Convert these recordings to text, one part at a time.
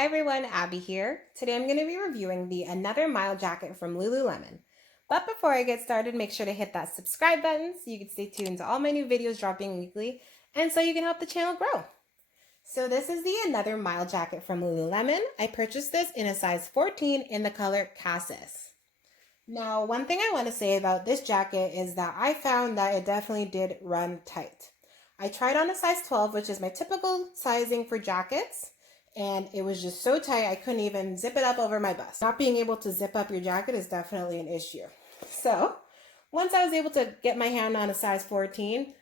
Hi everyone, Abby here. Today I'm going to be reviewing the Another Mile jacket from Lululemon. But before I get started, make sure to hit that subscribe button so you can stay tuned to all my new videos dropping weekly and so you can help the channel grow. So this is the Another Mile jacket from Lululemon. I purchased this in a size 14 in the color Cassis. Now, one thing I want to say about this jacket is that I found that it definitely did run tight. I tried on a size 12, which is my typical sizing for jackets, and it was just so tight I couldn't even zip it up over my bust. Not being able to zip up your jacket is definitely an issue. So, once I was able to get my hand on a size 14,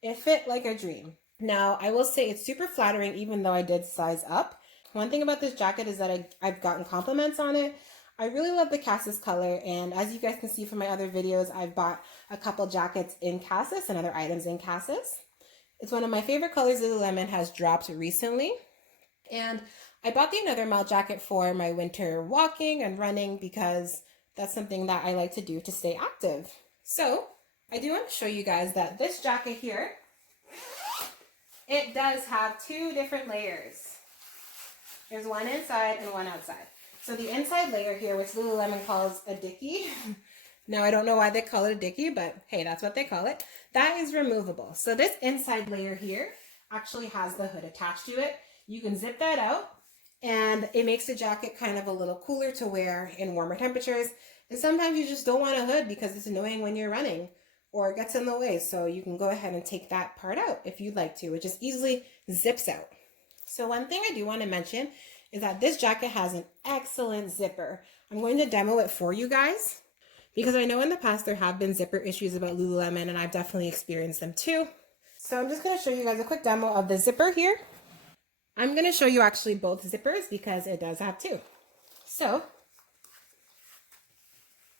it fit like a dream. Now, I will say it's super flattering even though I did size up. One thing about this jacket is that I've gotten compliments on it. I really love the Cassis color, and as you guys can see from my other videos, I've bought a couple jackets in Cassis and other items in Cassis. It's one of my favorite colors Lululemon has dropped recently. And I bought the Another Mile jacket for my winter walking and running because that's something that I like to do to stay active. So I do want to show you guys that this jacket here, it does have two different layers. There's one inside and one outside. So the inside layer here, which Lululemon calls a dickie, now I don't know why they call it a dickie, but hey, that's what they call it. That is removable. So this inside layer here actually has the hood attached to it. You can zip that out and it makes the jacket kind of a little cooler to wear in warmer temperatures. And sometimes you just don't want a hood because it's annoying when you're running or it gets in the way. So you can go ahead and take that part out if you'd like to. It just easily zips out. So one thing I do want to mention is that this jacket has an excellent zipper. I'm going to demo it for you guys because I know in the past there have been zipper issues about Lululemon and I've definitely experienced them too. So I'm just going to show you guys a quick demo of the zipper here. I'm going to show you actually both zippers because it does have two. So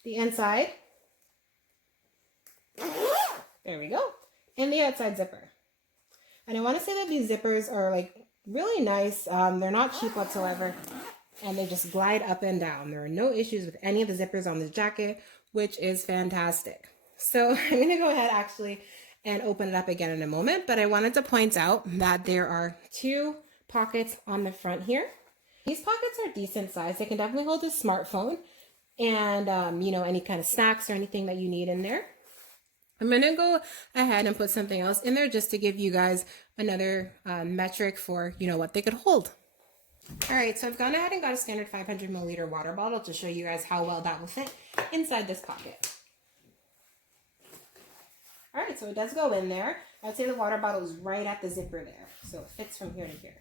the inside, there we go, and the outside zipper. And I want to say that these zippers are like really nice. They're not cheap whatsoever, and they just glide up and down. There are no issues with any of the zippers on this jacket, which is fantastic. So I'm going to go ahead actually and open it up again in a moment, but I wanted to point out that there are two pockets on the front here. These pockets are decent size. They can definitely hold a smartphone and, you know, any kind of snacks or anything that you need in there. I'm going to go ahead and put something else in there just to give you guys another metric for, you know, what they could hold. All right, so I've gone ahead and got a standard 500 milliliter water bottle to show you guys how well that will fit inside this pocket. All right, so it does go in there. I'd say the water bottle is right at the zipper there, so it fits from here to here.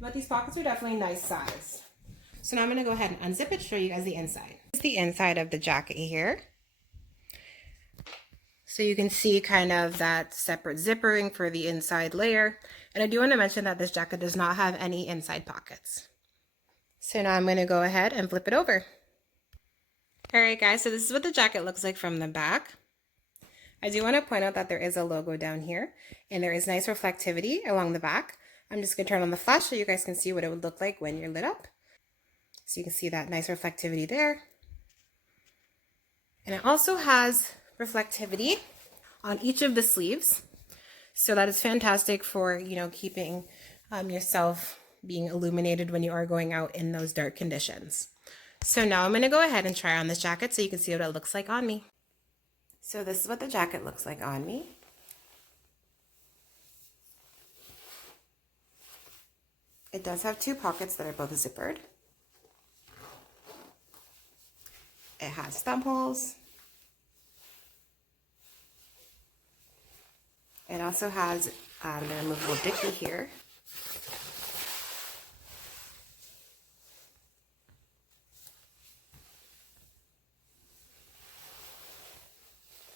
But these pockets are definitely nice size. So now I'm going to go ahead and unzip it to show you guys the inside. This is the inside of the jacket here. So you can see kind of that separate zippering for the inside layer. And I do want to mention that this jacket does not have any inside pockets. So now I'm going to go ahead and flip it over. All right, guys, so this is what the jacket looks like from the back. I do want to point out that there is a logo down here and there is nice reflectivity along the back. I'm just going to turn on the flash so you guys can see what it would look like when you're lit up. So you can see that nice reflectivity there. And it also has reflectivity on each of the sleeves. So that is fantastic for, you know, keeping yourself being illuminated when you are going out in those dark conditions. So now I'm going to go ahead and try on this jacket so you can see what it looks like on me. So this is what the jacket looks like on me. It does have two pockets that are both zippered. It has thumb holes. It also has the removable dickie here.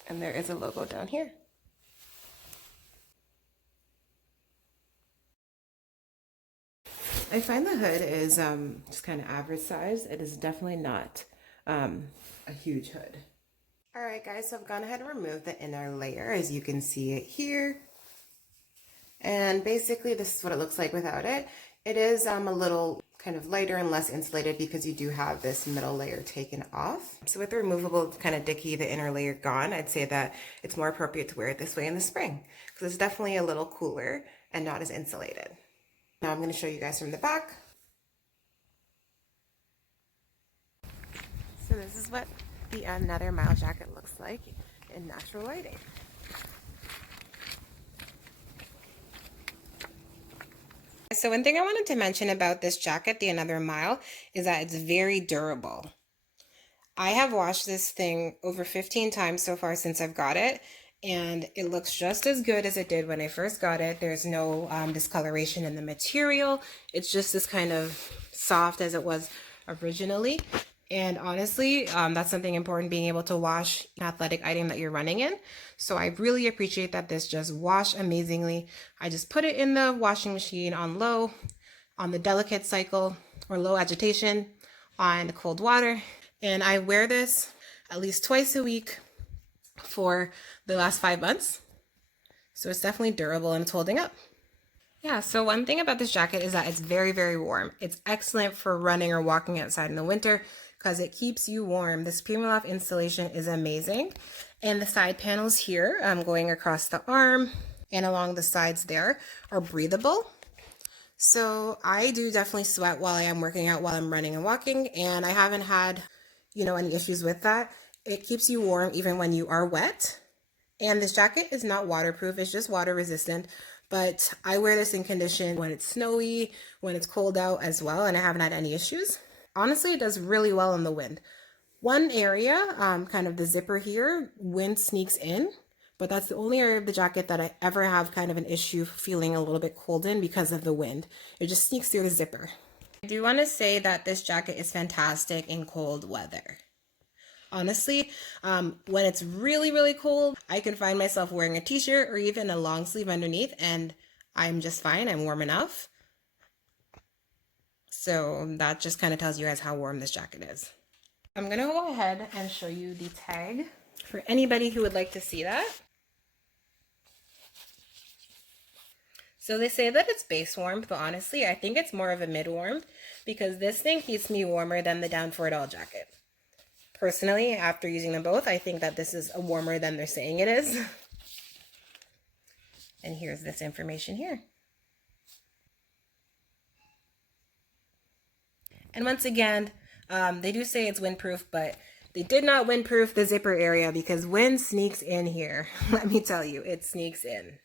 And there is a logo down here. I find the hood is just kind of average size. It is definitely not a huge hood. All right, guys, so I've gone ahead and removed the inner layer, as you can see it here. And basically, this is what it looks like without it. It is a little kind of lighter and less insulated because you do have this middle layer taken off. So with the removable kind of dickie, the inner layer gone, I'd say that it's more appropriate to wear it this way in the spring because it's definitely a little cooler and not as insulated. Now I'm going to show you guys from the back. So this is what the Another Mile jacket looks like in natural lighting. So one thing I wanted to mention about this jacket, the Another Mile, is that it's very durable. I have washed this thing over 15 times so far since I've got it, and it looks just as good as it did when I first got it. There's no discoloration in the material. It's just as kind of soft as it was originally. And honestly, that's something important, being able to wash an athletic item that you're running in. So I really appreciate that this just washed amazingly. I just put it in the washing machine on low, on the delicate cycle or low agitation, on the cold water. And I wear this at least twice a week for the last 5 months. So it's definitely durable and it's holding up. Yeah, so one thing about this jacket is that it's very, very warm. It's excellent for running or walking outside in the winter because it keeps you warm. This PrimaLoft insulation is amazing. And the side panels here, going across the arm and along the sides there, are breathable. So I do definitely sweat while I am working out, while I'm running and walking, and I haven't had, any issues with that. It keeps you warm even when you are wet. And this jacket is not waterproof, it's just water resistant. But I wear this in condition when it's snowy, when it's cold out as well, and I haven't had any issues. Honestly, it does really well in the wind. One area, kind of the zipper here, wind sneaks in, but that's the only area of the jacket that I ever have kind of an issue feeling a little bit cold in because of the wind. It just sneaks through the zipper. I do want to say that this jacket is fantastic in cold weather. Honestly, when it's really, really cold, I can find myself wearing a t-shirt or even a long sleeve underneath, and I'm just fine. I'm warm enough. So that just kind of tells you guys how warm this jacket is. I'm going to go ahead and show you the tag for anybody who would like to see that. So they say that it's base warmth, but honestly, I think it's more of a mid warmth because this thing keeps me warmer than the Down For It All jacket. Personally, after using them both, I think that this is warmer than they're saying it is. And here's this information here. And once again, they do say it's windproof, but they did not windproof the zipper area because wind sneaks in here. Let me tell you, it sneaks in.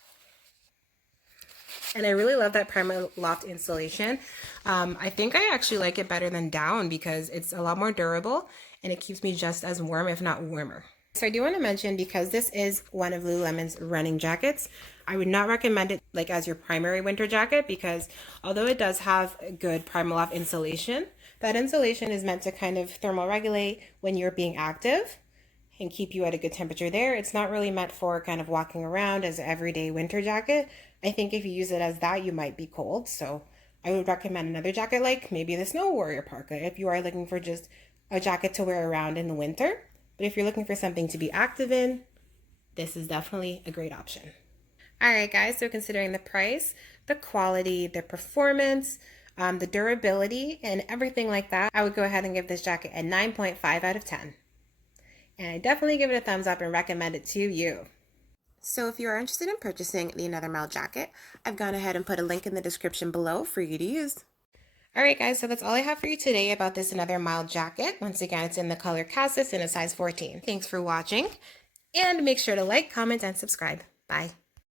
And I really love that PrimaLoft insulation. I think I actually like it better than down because it's a lot more durable and it keeps me just as warm, if not warmer. So I do want to mention, because this is one of Lululemon's running jackets, I would not recommend it like as your primary winter jacket because although it does have good PrimaLoft insulation, that insulation is meant to kind of thermal regulate when you're being active and keep you at a good temperature there. It's not really meant for kind of walking around as an everyday winter jacket. I think if you use it as that, you might be cold. So I would recommend another jacket like maybe the Snow Warrior parka if you are looking for just a jacket to wear around in the winter. But if you're looking for something to be active in, this is definitely a great option. All right, guys, so considering the price, the quality, the performance, the durability, and everything like that, I would go ahead and give this jacket a 9.5 out of 10. And I definitely give it a thumbs up and recommend it to you. So if you are interested in purchasing the Another Mile jacket, I've gone ahead and put a link in the description below for you to use. Alright guys, so that's all I have for you today about this Another Mile jacket. Once again, it's in the color Cassis in a size 14. Thanks for watching, and make sure to like, comment, and subscribe. Bye.